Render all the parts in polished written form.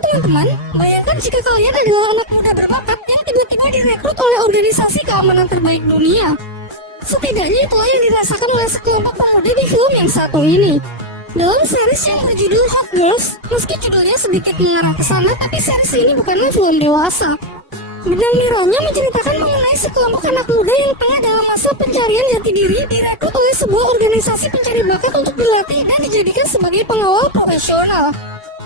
teman-teman, bayangkan jika kalian adalah anak muda berbakat yang tiba-tiba direkrut oleh organisasi keamanan terbaik dunia. Setidaknya itulah yang dirasakan oleh sekelompok pemuda di film yang satu ini. Dalam series yang berjudul Hot Girls, meski judulnya sedikit mengarah ke sana, tapi series ini bukanlah film dewasa. Benang merahnya menceritakan mengenai sekelompok anak muda yang tengah dalam masa pencarian jati diri direkrut oleh sebuah organisasi pencari bakat untuk dilatih dan dijadikan sebagai pengawal profesional.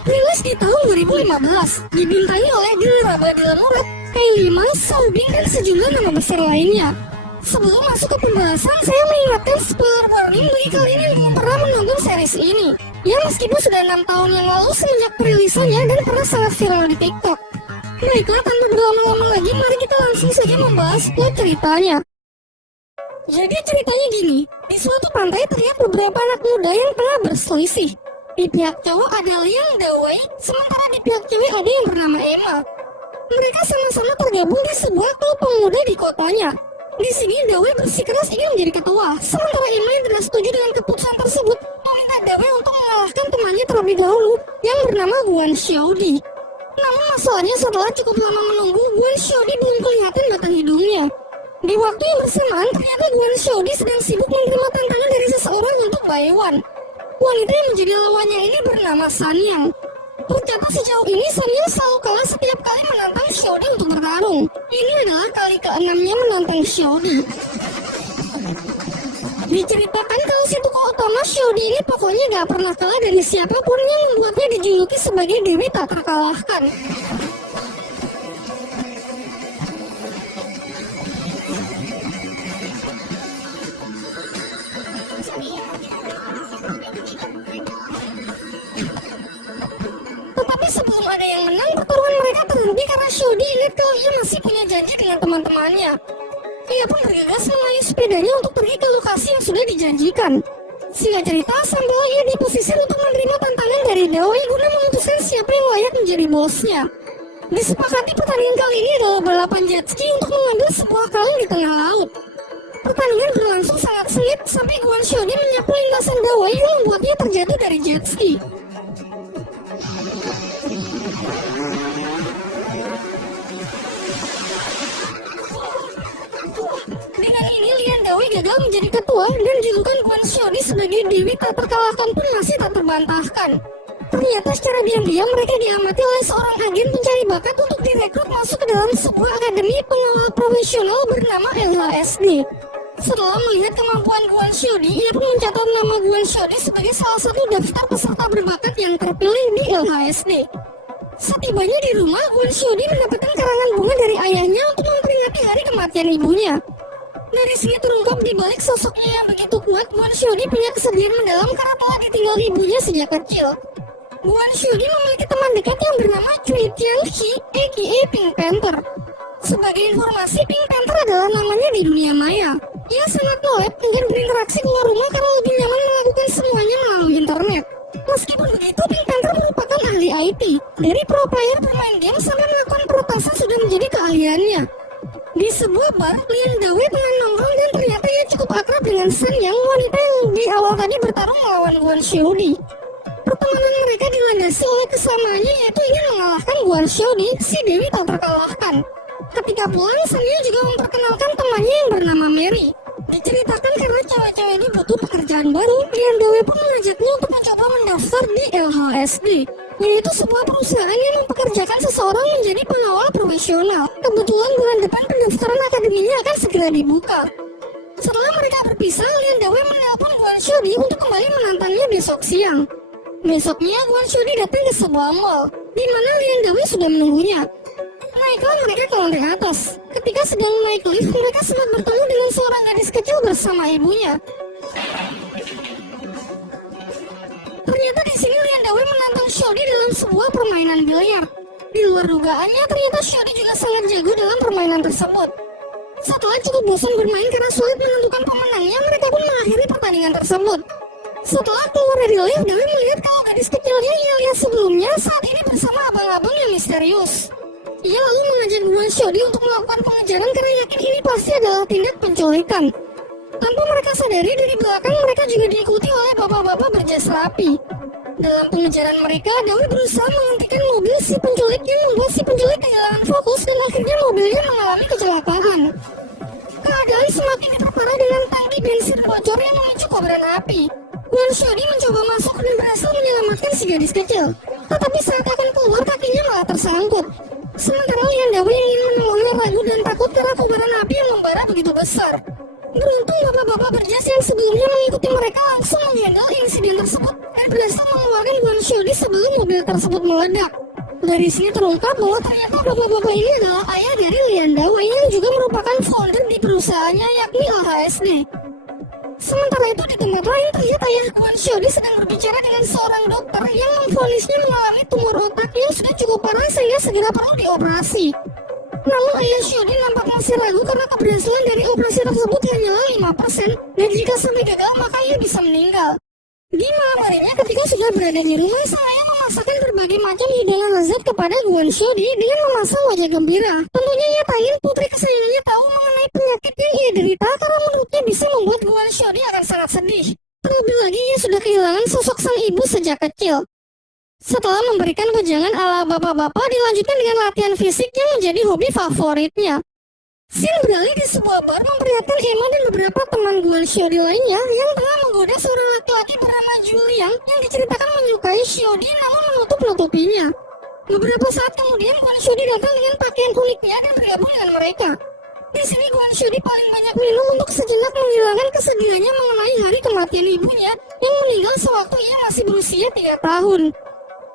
Rilis di tahun 2015, dibintangi oleh Dilraba Dilmurad, Hailey Mang, Saubing, dan sejumlah nama besar lainnya. Sebelum masuk ke pembahasan, saya mengingatkan spoiler warning bagi kalian yang belum pernah menonton series ini. Ya, meskipun sudah 6 tahun yang lalu semenjak perilisannya dan pernah sangat viral di TikTok. Baiklah, tanpa berlama-lama lagi, mari kita langsung saja membahas plot ceritanya. Jadi ceritanya gini, di suatu pantai terlihat beberapa anak muda yang tengah berselisih. Di pihak cowok ada Liang Dawei, sementara di pihak cewek ada yang bernama Emma. Mereka sama-sama tergabung di sebuah klub pemuda di kotanya. Di sini Dawei bersikeras ingin menjadi ketua, sementara Emma yang tidak setuju dengan keputusan tersebut meminta Dawei untuk mengalahkan temannya terlebih dahulu yang bernama Guan Xiaodi. Namun masalahnya setelah cukup lama menunggu, Guan Xiaodi belum kelihatan batang hidungnya. Di waktu yang bersamaan, ternyata Guan Xiaodi sedang sibuk menerima tantangan dari seseorang untuk Baiwan. Wanita yang menjadi lawannya ini bernama Sanyang. Tercatat sejauh ini Sanyang selalu kalah setiap kali menantang Xiaodi untuk bertarung. Ini adalah kali ke-6-nya menantang Xiaodi. Diceritakan kalau si tokoh utama Xiaodi ini pokoknya gak pernah kalah dari siapapun yang membuatnya dijuluki sebagai dewi tak terkalahkan. Tetapi sebelum ada yang menang, pertarungan mereka terhenti karena Xiaodi ingat kalau ia masih punya janji dengan teman-temannya. Ia pun bergegas mengayuh sepedanya untuk pergi ke lokasi yang sudah dijanjikan. Singkat cerita, sambil ia diposisi untuk menerima tantangan dari Dawei guna memutuskan siapa yang layak menjadi bosnya. Disepakati pertandingan kali ini adalah balapan jet ski untuk mengambil sebuah kalung di tengah laut. Pertandingan berlangsung sangat sengit sampai Guan Xiaodi menyapu lintasan Dawei yang membuatnya terjatuh dari jet ski. Dengan ini Liang Dawei gagal menjadi ketua dan julukan Guan Xiaodi sebagai dewi tak terkalahkan pun masih tak terbantahkan. Ternyata secara diam-diam mereka diamati oleh seorang agen pencari bakat untuk direkrut masuk ke dalam sebuah akademi pengawal profesional bernama LHSD. Setelah melihat kemampuan Guan Xiaodi, ia pun mencatat nama Guan Xiaodi sebagai salah satu daftar peserta berbakat yang terpilih di LHSD. Setibanya di rumah, Guan Xiaodi mendapatkan karangan bunga dari ayahnya untuk memperingati hari kematian ibunya. Dari sini terungkap di balik sosoknya yang begitu kuat, Guan Xiaodi punya kesedihan mendalam karena telah ditinggal ibunya sejak kecil. Guan Xiaodi memiliki teman dekat yang bernama Cui Tianxi, aka Pink Panther. Sebagai informasi, Pink Panther adalah namanya di dunia maya. Ia sangat melek, enggan berinteraksi keluar rumah karena lebih nyaman melakukan semuanya melalui internet. Meskipun begitu, Pink Panther merupakan ahli IT. Dari pro player bermain game sampai melakukan peretasan sudah menjadi keahliannya. Di sebuah bar, Liang Dawei tengah nongkrong dan ternyata ia cukup akrab dengan Sanyang, wanita yang di awal tadi bertarung melawan Guan Xiaodi. Pertemanan mereka dilandasi oleh kesamaannya yaitu ingin mengalahkan Guan Xiaodi, si dewi tak terkalahkan. Ketika pulang, Sanyang juga memperkenalkan temannya yang bernama Mary. Diceritakan karena cewek-cewek ini butuh pekerjaan baru, Liang Dawei pun mengajaknya untuk mencoba mendaftar di LHSD, yaitu sebuah perusahaan yang mempekerjakan seseorang menjadi pengawal profesional. Kebetulan bulan depan pendaftaran akademinya akan segera dibuka. Setelah mereka berpisah, Liang Dawei menelpon Guan Xiaodi untuk kembali menantangnya besok siang. Besoknya, Guan Xiaodi datang ke sebuah mall, di mana Liang Dawei sudah menunggunya. Naiklah mereka ke lantai atas. Ketika sedang naik lift, mereka sempat bertemu dengan seorang gadis kecil bersama ibunya. Ternyata di sini Liang Dawei menantang Xiaodi dalam sebuah permainan biliar. Di luar dugaannya, ternyata Xiaodi juga sangat jago dalam permainan tersebut. Setelah cukup bosan bermain karena sulit menentukan pemenangnya, mereka pun mengakhiri pertandingan tersebut. Setelah keluar dari lift, Dawei melihat kalau gadis kecilnya yang ia lihat sebelumnya saat ini bersama abang-abang yang misterius. Ia lalu mengajak Guan Xiaodi untuk melakukan pengejaran karena yakin ini pasti adalah tindak penculikan. Tanpa mereka sadari, dari belakang mereka juga diikuti oleh bapak-bapak berjas rapi. Dalam pengejaran mereka, Dawei berusaha menghentikan mobil si akhirnya mobilnya mengalami kecelakaan. Keadaan semakin diperparah dengan tangki bensin bocor yang memicu kobaran api. Gwen Shodi mencoba masuk dan berhasil menyelamatkan si gadis kecil. Tetapi saat akan keluar kakinya malah tersangkut. Sementara Liandawa yang ingin menolongnya ragu dan takut karena kobaran api yang membara begitu besar. Beruntung bapak-bapak berjas yang sebelumnya mengikuti mereka langsung menghandle insiden tersebut dan berhasil mengeluarkan Gwen Shodi sebelum mobil tersebut meledak. Dari sini terungkap bahwa ternyata bapak-bapak ini adalah ayah dari Liandawa yang juga merupakan founder di perusahaannya yakni LHSD. Sementara itu di tempat lain terlihat ayah Gwen Shodi sedang berbicara dengan seorang dokter yang memvonisnya mengalami tumor otak yang sudah cukup parah sehingga segera perlu dioperasi. Namun ayah Shodi nampak masih ragu karena keberhasilan dari operasi tersebut hanyalah 5% dan jika sampai gagal maka ia bisa meninggal. Di malam harinya ketika sudah berada di rumah, sang ayah memasakkan berbagai macam hidangan lezat kepada Gwen Shodi dengan memasang wajah gembira. Tentunya ia ingin putri kesayangannya tahu mengenai penyakit yang ia derita karena menurutnya bisa membuat Gwen Shodi akan sangat sedih. Terlebih lagi ia sudah kehilangan sosok sang ibu sejak kecil. Setelah memberikan wejangan ala bapak-bapak, dilanjutkan dengan latihan fisik yang menjadi hobi favoritnya. Scene beralih di sebuah bar memperlihatkan Emma dan beberapa teman Gwen Shodi lainnya yang tengah menggoda seorang laki-laki bernama Julian yang diceritakan menyukai Shodi namun menutup-nutupinya. Beberapa saat kemudian Gwen Shodi datang dengan pakaian uniknya dan bergabung dengan mereka. Di sini Gwen Shodi paling banyak minum untuk sejenak menghilangkan kesedihannya mengenai hari kematian ibunya yang meninggal sewaktu ia masih berusia 3 tahun.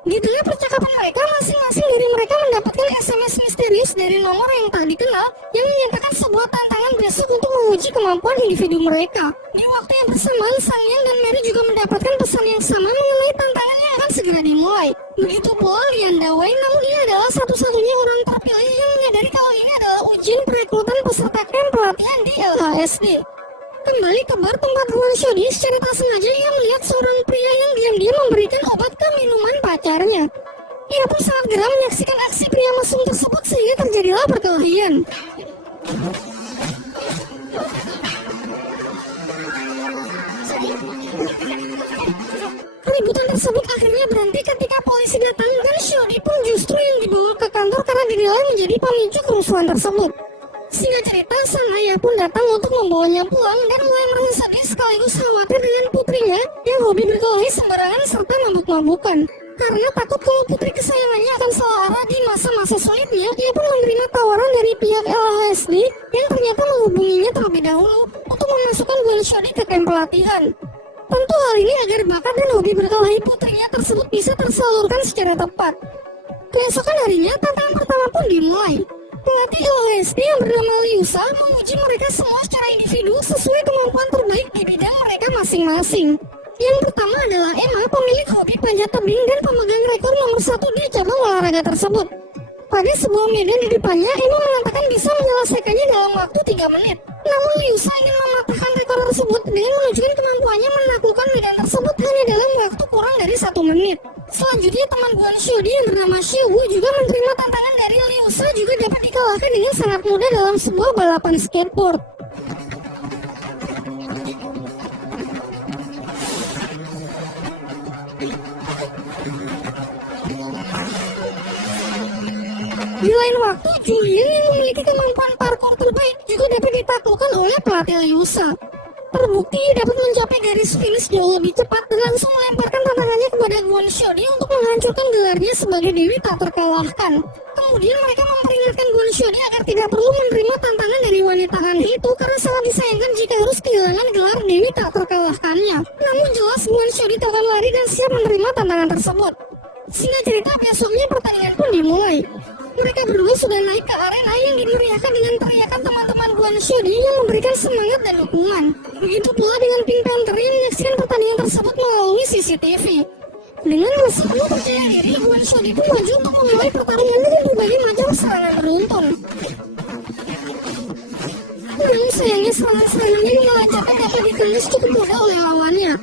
Di tengah percakapan mereka, masing-masing dari mereka mendapatkan SMS misterius dari nomor yang tak dikenal yang menyatakan sebuah tantangan besok untuk menguji kemampuan individu mereka. Di waktu yang bersamaan, Sang-Yang dan Mary juga mendapatkan pesan yang sama mengenai tantangan yang akan segera dimulai. Begitu pula Liandawa, namun dia adalah satu-satunya orang terpilih yang menyadari kalau ini adalah ujian perekrutan peserta camp pelatihan di LHSD. Kembali ke bar tempat Gwen Shodi, secara tak sengaja ia melihat seorang pria yang diam-diam memberikan obat ke minuman pacarnya. Ia pun sangat geram menyaksikan aksi pria mesum tersebut sehingga terjadilah perkelahian. Keributan tersebut akhirnya berhenti ketika polisi datang dan Shodi pun justru yang dibawa ke kantor karena dinilai menjadi pemicu kerusuhan tersebut. Singkat cerita, sang ayah pun datang untuk membawanya pulang dan mulai merasa sedih sekaligus khawatir dengan putrinya yang hobi berkelahi sembarangan serta mabuk-mabukan. Karena takut kalau putri kesayangannya akan salah arah di masa-masa sulitnya, ia pun menerima tawaran dari pihak LHSD yang ternyata menghubunginya terlebih dahulu untuk memasukkan Gwen Shodi ke kamp pelatihan. Tentu hal ini agar bakat dan hobi berkelahi putrinya tersebut bisa tersalurkan secara tepat. Keesokan harinya, tantangan pertama pun dimulai. Pelatih LHSD yang bernama Liusa menguji mereka semua secara individu sesuai kemampuan terbaik di bidang mereka masing-masing. Yang pertama adalah Emma, pemilik hobi panjat tebing dan pemegang rekor nomor 1 di cabang olahraga tersebut. Pada sebuah medan di depannya, Emma mengatakan bisa menyelesaikannya dalam waktu 3 menit. Namun Liusa ingin mematahkan rekor tersebut dengan menunjukkan kemampuannya menaklukkan medan tersebut hanya dalam waktu kurang dari 1 menit. Selanjutnya teman Gwen Shodi yang bernama Xiaowu juga menerima tantangan dari Liusa juga dapat dikalahkan dengan sangat mudah dalam sebuah balapan skateboard. Di lain waktu, Julian yang memiliki kemampuan parkour terbaik juga dapat ditaklukkan oleh pelatih Liusa. Terbukti dapat mencapai garis finish jauh lebih cepat dan langsung melemparkan tantangannya kepada Gwen Shodi untuk menghancurkan gelarnya sebagai dewi tak terkalahkan. Kemudian mereka memperingatkan Gwen Shodi agar tidak perlu menerima tantangan dari wanita aneh itu karena sangat disayangkan jika harus kehilangan gelar dewi tak terkalahkannya. Namun jelas Gwen Shodi tak akan lari dan siap menerima tantangan tersebut. Singkat cerita, besoknya pertandingan pun dimulai. Mereka berdua sudah naik ke arena yang dimeriahkan dengan teriakan teman-teman Gwen Shodi yang memberikan semangat dan dukungan. Begitu pula dengan Pink Panther yang menyaksikan pertandingan tersebut melalui CCTV. Dengan rasa penuh percaya diri, Gwen Shodi pun maju untuk memulai pertarungan dengan berbagai macam serangan beruntun. Namun sayangnya serangan-serangannya yang melancarkan dapat ditembus cukup mudah oleh lawannya.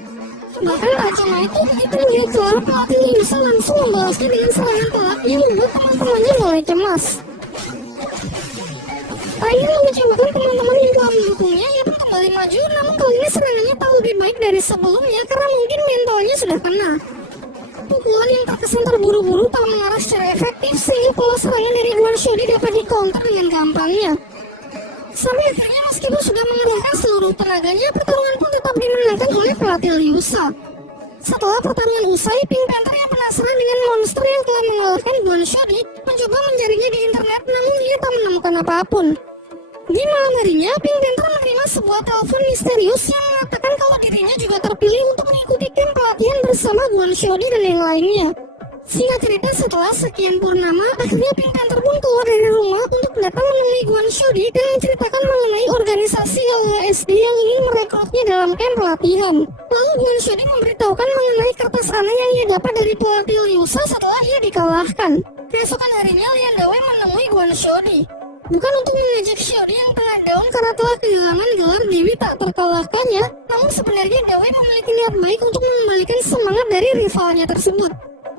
Bahkan Racuna itu begitu melihat suara pelatih Liusa langsung membalasnya dengan serangan telak yang membuat teman-temannya mulai cemas. Akhirnya mengecewakan teman-teman yang telah mendukungnya, ia pun kembali maju, namun kali ini serangannya tak lebih baik dari sebelumnya karena mungkin mentalnya sudah kena. pukulan yang terkesan terburu-buru tak mengarah secara efektif sehingga pola serangan dari Guan Xiaodi dapat dikonter dengan gampangnya. Sampai akhirnya meskipun sudah mengerahkan seluruh tenaganya, pertarungan pun tetap dimenangkan oleh pelatih Liu Sha. Setelah pertarungan usai, Pink Panther yang penasaran dengan monster yang telah mengalahkan Guan Xiaodi mencoba mencarinya di internet, namun ia tak menemukan apapun. Di malam harinya, Pink Panther menerima sebuah telepon misterius yang mengatakan kalau dirinya juga terpilih untuk mengikuti camp pelatihan bersama Guan Xiaodi dan yang lainnya. Singkat cerita, setelah sekian purnama, akhirnya Pink Panther pun keluar dari rumah untuk datang menemui Guan Xiaodi dan menceritakan mengenai organisasi LHSD yang ingin merekrutnya dalam camp pelatihan. Lalu Guan Xiaodi memberitahukan mengenai kertas aneh yang ia dapat dari pelatih Liu Sha setelah ia dikalahkan. Keesokan harinya, Lian Dawei menemui Guan Xiaodi. Bukan untuk mengajak Xiaodi yang tengah down karena telah kehilangan gelar Dewi tak terkalahkannya, namun sebenarnya Dawei memiliki niat baik untuk mengembalikan semangat dari rivalnya tersebut.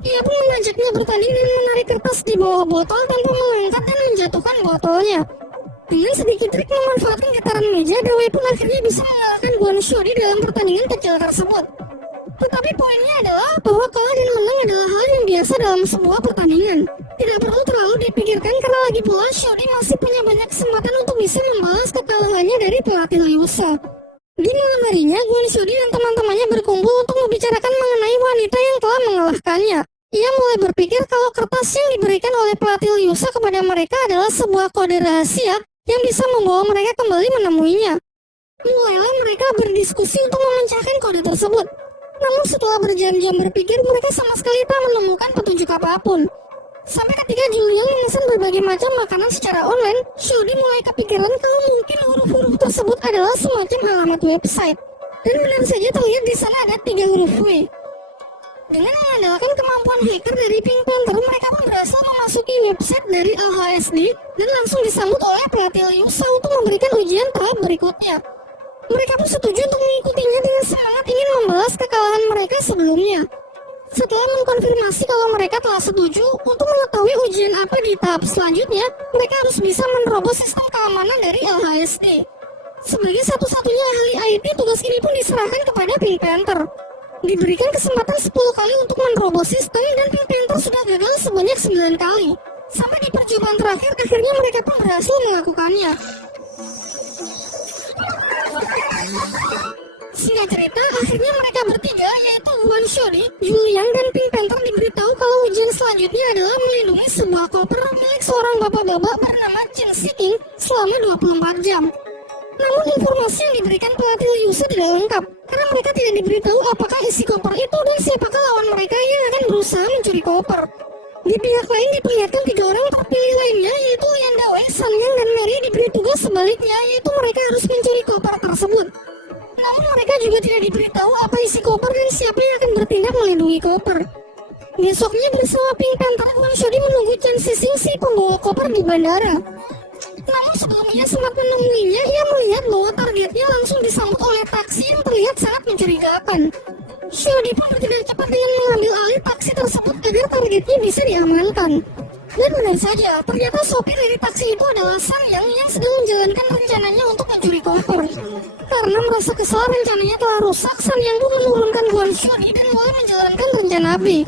Ia pun mengajaknya bertanding dan menarik kertas di bawah botol tanpa mengangkat dan menjatuhkan botolnya. Dengan sedikit trik memanfaatkan getaran meja, Dawei pun akhirnya bisa mengalahkan Guan Xiaodi dalam pertandingan kecil tersebut. Tetapi poinnya adalah bahwa kalah dan menang adalah hal yang biasa dalam sebuah pertandingan. Tidak perlu terlalu dipikirkan karena lagi pula Xiaodi masih punya banyak kesempatan untuk bisa membalas kekalahannya dari pelatih Liu Sha. Di malam harinya, Guan Xiaodi dan teman-temannya berkumpul untuk membicarakan mengenai wanita yang telah mengalahkannya. Ia mulai berpikir kalau kertas yang diberikan oleh pelatih Liu Sha kepada mereka adalah sebuah kode rahasia yang bisa membawa mereka kembali menemuinya. Mulailah mereka berdiskusi untuk memecahkan kode tersebut. Namun setelah berjam-jam berpikir, mereka sama sekali tak menemukan petunjuk apapun. Sampai ketika Julian memesan berbagai macam makanan secara online, Xiaodi mulai kepikiran kalau mungkin huruf-huruf tersebut adalah semacam alamat website. Dan benar saja terlihat di sana ada 3 huruf W. Dengan mengandalkan kemampuan hacker dari Pink Panther, mereka pun berhasil memasuki website dari LHSD dan langsung disambut oleh pelatih Liu Sha untuk memberikan ujian tahap berikutnya. Mereka pun setuju untuk mengikutinya dengan semangat ingin membalas kekalahan mereka sebelumnya. Setelah mengkonfirmasi kalau mereka telah setuju untuk mengetahui ujian apa di tahap selanjutnya, mereka harus bisa menerobos sistem keamanan dari LHSD. Sebagai satu-satunya ahli IT, tugas ini pun diserahkan kepada Pink Panther. Diberikan kesempatan 10 kali untuk menerobos sistem dan Pink Panther sudah gagal sebanyak 9 kali. Sampai di percobaan terakhir, akhirnya mereka pun berhasil melakukannya. Singkat cerita, akhirnya mereka bertiga, yaitu Guan Xiaodi, Julian, dan Pink Panther diberitahu kalau ujian selanjutnya adalah melindungi sebuah koper milik seorang bapak-bapak bernama Chen Xiqing selama 24 jam. Namun informasi yang diberikan pelatih Liu Sha tidak lengkap, karena mereka tidak diberitahu apakah isi koper itu dan siapakah lawan mereka yang akan berusaha mencuri koper. Di pihak lain diperlihatkan 3 orang terpilih lainnya, yaitu Lian Dawei, Sun Yang, dan Mary diberi tugas sebaliknya, yaitu mereka harus mencuri koper tersebut. Namun mereka juga tidak diberitahu apa isi koper dan siapa yang akan bertindak melindungi koper. Besoknya bersama Pink Panther, Guan Xiaodi menunggu Chen Xiqing si pembawa koper di bandara. Namun sebelum ia sempat menemuinya, ia melihat bahwa targetnya langsung disambut oleh taksi yang terlihat sangat mencurigakan. Xiaodi pun bertindak cepat dengan mengambil alih taksi tersebut agar targetnya bisa diamankan. Dan benar saja, ternyata sopir dari taksi itu adalah Sun Yang sedang menjalankan rencananya untuk mencuri koper. Karena merasa kesal rencananya telah rusak, Sun Yang pun menurunkan Guan Xiaodi dan mulai menjalankan rencana B.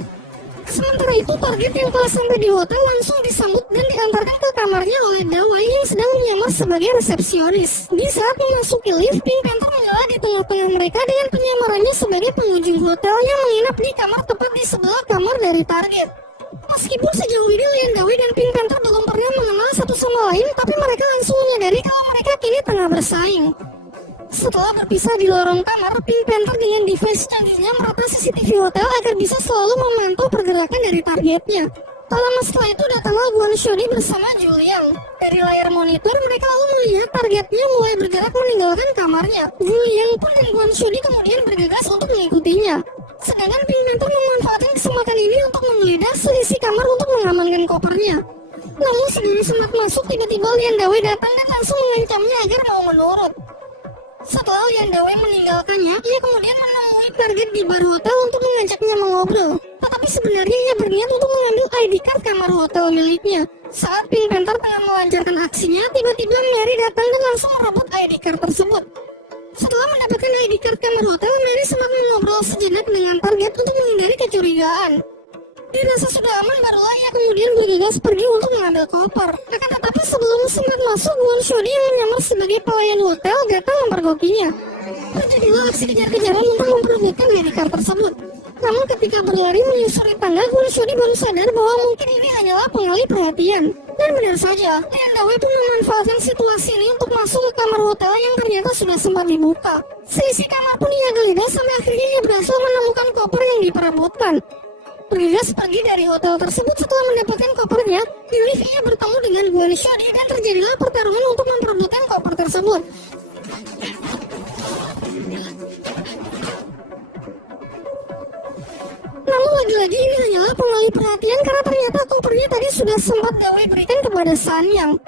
Sementara itu, target yang telah sampai di hotel langsung disambut dan diantarkan ke kamarnya oleh Dawei yang sedang menyamar sebagai resepsionis. Di saat memasuki lift, Pink Panther menyala di tengah-tengah mereka dengan penyamarannya sebagai pengunjung hotel yang menginap di kamar tepat di sebelah kamar dari target. Meskipun sejauh ini Lian Dawei dan Pink Panther belum pernah mengenal satu sama lain, tapi mereka langsung menyadari kalau mereka kini tengah bersaing. Setelah berpisah di lorong kamar, Pink Panther dengan device canggihnya merata CCTV hotel agar bisa selalu memantau pergerakan dari targetnya. Tak lama setelah itu datanglah Guan Xiaodi bersama Julian. Dari layar monitor mereka lalu melihat targetnya mulai bergerak meninggalkan kamarnya. Julian pun dan Guan Xiaodi kemudian bergegas untuk mengikutinya. Sedangkan Pink Panther memanfaatkan kesempatan ini untuk menggeledah seisi kamar untuk mengamankan kopernya. Namun sebelum sempat masuk, tiba-tiba Lian Dawei datang dan langsung mengancamnya agar mau menurut. Setelah Lian Dawei meninggalkannya, ia kemudian menemui target di bar hotel untuk mengajaknya mengobrol. Tetapi sebenarnya ia berniat untuk mengambil ID card kamar hotel miliknya. Saat Pink Panther tengah melancarkan aksinya, tiba-tiba Mary datang dan langsung merebut ID card tersebut. Setelah mendapatkan ID card kamar hotel, Mary sempat mengobrol sejenak dengan target untuk menghindari kecurigaan. Dirasa sudah aman, barulah ia kemudian bergegas pergi untuk mengambil koper. Akan tetapi sebelum sempat masuk, Kwon Shodi yang menyamar sebagai pelayan hotel datang mempergokinya. Terjadilah aksi kejar-kejaran untuk memperebutkan credit card tersebut. Namun ketika berlari menyusuri tangga, Kwon Shodi baru sadar bahwa mungkin ini hanyalah pengalih perhatian. Dan benar saja, Lian Dawei pun memanfaatkan situasi ini untuk masuk ke kamar hotel yang ternyata sudah sempat dibuka. Seisi kamar pun ia geledah sampai akhirnya ia berhasil menemukan koper yang diperebutkan. Bergegas pergi dari hotel tersebut setelah mendapatkan kopernya, di lift ia bertemu dengan Kwon Shodi dan terjadilah pertarungan untuk memperebutkan koper tersebut. Namun lagi-lagi ini hanyalah pengalih perhatian karena ternyata kopernya tadi sudah sempat Dawei berikan kepada Sanyang.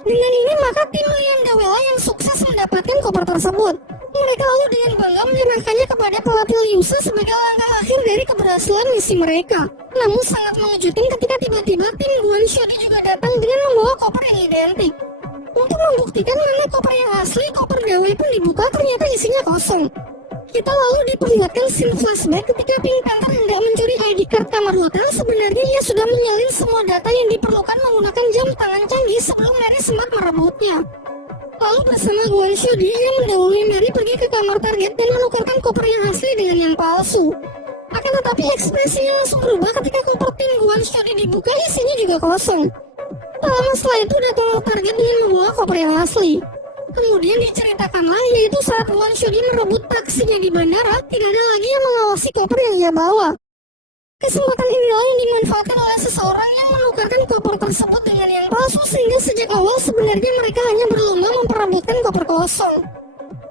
Dengan ini maka tim Lian Dawei yang sukses mendapatkan koper tersebut. Mereka lalu dengan bangga menyerahkannya kepada pelatih Liusa sebagai langkah akhir dari keberhasilan misi mereka. Namun sangat mengejutkan ketika tiba-tiba tim Kwon Shodi juga datang dengan membawa koper yang identik. Untuk membuktikan mana koper yang asli, koper Dawei pun dibuka, ternyata isinya kosong. Kita lalu diperlihatkan scene flashback ketika Pink Panther hendak mencuri ID card kamar hotel. Sebenarnya ia sudah menyalin semua data yang diperlukan menggunakan jam tangan canggih sebelum Mary sempat merebutnya. Lalu bersama Kwon Shodi yang mendahului Mary pergi ke kamar target dan menukarkan koper yang asli dengan yang palsu. Akan tetapi ekspresinya langsung berubah ketika koper tim Kwon Shodi dibuka, isinya juga kosong. Tak lama setelah itu datanglah target dengan membawa koper yang asli. Kemudian diceritakanlah yaitu saat Kwon Shodi merebut taksinya di bandara, tidak ada lagi yang mengawasi koper yang ia bawa. Kesempatan inilah yang dimanfaatkan oleh seseorang yang menukarkan koper tersebut dengan yang palsu, sehingga sejak awal sebenarnya mereka hanya berlomba memperebutkan koper kosong.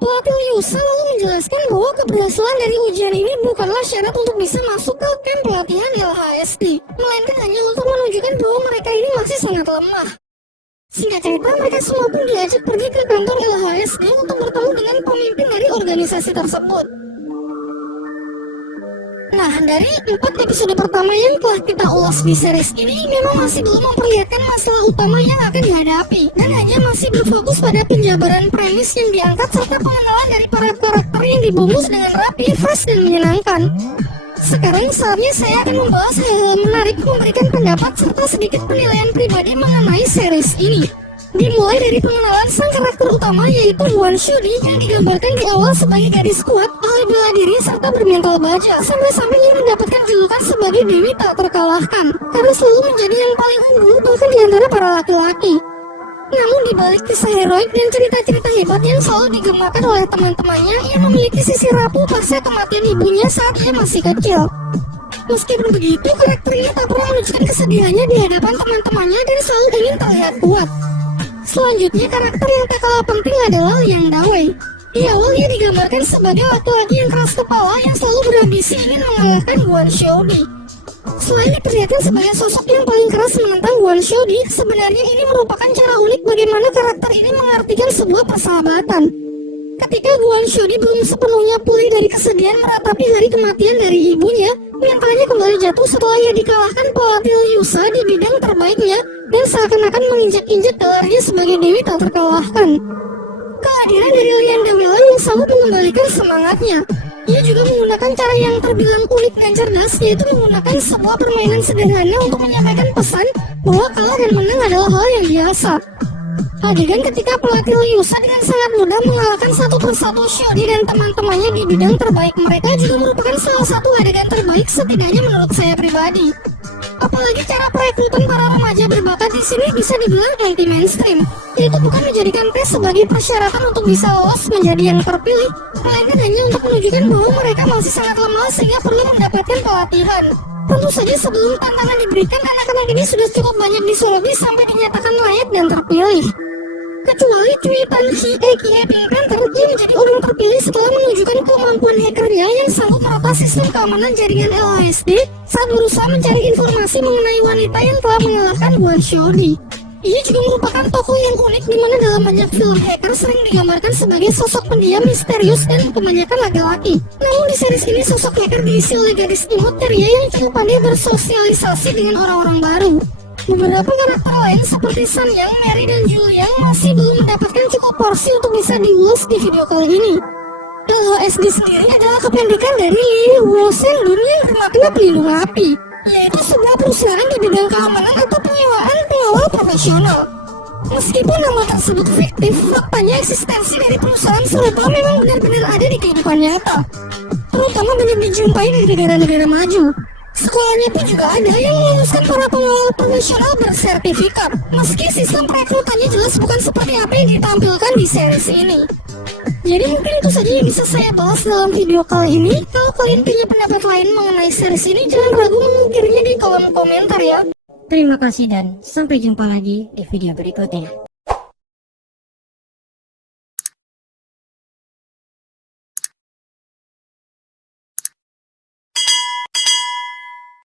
Pelatih Liusa lalu menjelaskan bahwa keberhasilan dari ujian ini bukanlah syarat untuk bisa masuk ke camp pelatihan LHSD, melainkan hanya untuk menunjukkan bahwa mereka ini masih sangat lemah. Singkat cerita, mereka semua pun diajak pergi ke kantor LHSD untuk bertemu dengan pemimpin dari organisasi tersebut. Nah, dari 4 episode pertama yang telah kita ulas di series ini memang masih belum memperlihatkan masalah utama yang akan dihadapi, dan hanya masih berfokus pada penjabaran premis yang diangkat serta pengenalan dari para karakter yang dibungkus dengan rapi, fresh, dan menyenangkan. Sekarang saatnya saya akan membahas hal-hal menarik, memberikan pendapat serta sedikit penilaian pribadi mengenai series ini. Dimulai dari pengenalan sang karakter utama yaitu Kwon Shodi yang digambarkan di awal sebagai gadis kuat, ahli bela diri, serta bermental baja, sampai-sampai ia mendapatkan julukan sebagai Dewi tak terkalahkan karena selalu menjadi yang paling unggul bahkan di antara para laki-laki. Namun dibalik kisah heroik dan cerita-cerita hebat yang selalu digembarkan oleh teman-temannya, ia memiliki sisi rapuh pasca kematian ibunya saat ia masih kecil. Meskipun begitu, karakternya tak pernah menunjukkan kesedihannya di hadapan teman-temannya dan selalu ingin terlihat kuat. Selanjutnya, karakter yang tak kalah penting adalah Lian Dawei. Di awal ia digambarkan sebagai laki-laki yang keras kepala yang selalu berambisi ingin mengalahkan Kwon Shodi. Selain diperlihatkan sebagai sosok yang paling keras menentang Kwon Shodi, sebenarnya ini merupakan cara unik bagaimana karakter ini mengartikan sebuah persahabatan. Ketika Kwon Shodi belum sepenuhnya pulih dari kesedihan meratapi hari kematian dari ibunya, mentalnya kembali jatuh setelah ia dikalahkan pelatih Liusa di bidang terbaiknya dan seakan-akan menginjak-injak gelarnya sebagai Dewi tak terkalahkan. Kehadiran dari Lian Dawei yang selalu mengembalikan semangatnya. Ia juga menggunakan cara yang terbilang unik dan cerdas, yaitu menggunakan sebuah permainan sederhana untuk menyampaikan pesan bahwa kalah dan menang adalah hal yang biasa. Adegan ketika pelatih Liusa dengan sangat mudah mengalahkan satu persatu Shodi dan teman-temannya di bidang terbaik mereka juga merupakan salah satu adegan terbaik setidaknya menurut saya pribadi. Apalagi cara perekrutan para remaja berbakat di sini bisa dibilang anti-mainstream, yaitu bukan menjadikan tes sebagai persyaratan untuk bisa lolos menjadi yang terpilih, melainkan hanya untuk menunjukkan bahwa mereka masih sangat lemah sehingga perlu mendapatkan pelatihan. Tentu saja sebelum tantangan diberikan, anak-anak ini sudah cukup banyak disologi sampai dinyatakan layak dan terpilih. Kecuali cuitan aka Pink Panther yang menjadi orang terpilih setelah menunjukkan kemampuan hackernya yang selalu meretas sistem keamanan jaringan LHSD saat berusaha mencari informasi mengenai wanita yang telah mengalahkan Kwon Shodi. Ia juga merupakan tokoh yang unik di mana dalam banyak film hacker sering digambarkan sebagai sosok pendiam, misterius, dan kebanyakan laki-laki. Namun di series ini sosok hacker diisi oleh gadis imut Teria yang cukup pandai bersosialisasi dengan orang-orang baru. Beberapa karakter lain seperti Sanyang, Mary, dan Juliang masih belum mendapatkan cukup porsi untuk bisa diulas di video kali ini. LHSD sendiri adalah kependekan dari Lee Wo Sendun yang bermakna pelindung api. yaitu sebuah perusahaan di bidang keamanan atau penyewaan pengawal profesional. Meskipun nama tersebut fiktif, faktanya eksistensi dari perusahaan serupa memang benar-benar ada di kehidupan nyata, terutama banyak dijumpai di negara-negara maju. Sekolahnya pun juga ada yang meluluskan para pengawal profesional bersertifikat, meski sistem perekrutannya jelas bukan seperti apa yang ditampilkan di series ini. Jadi mungkin itu saja yang bisa saya bahas dalam video kali ini. Kalau kalian punya pendapat lain mengenai series ini, jangan ragu mengukirnya di kolom komentar ya. Terima kasih dan sampai jumpa lagi di video berikutnya.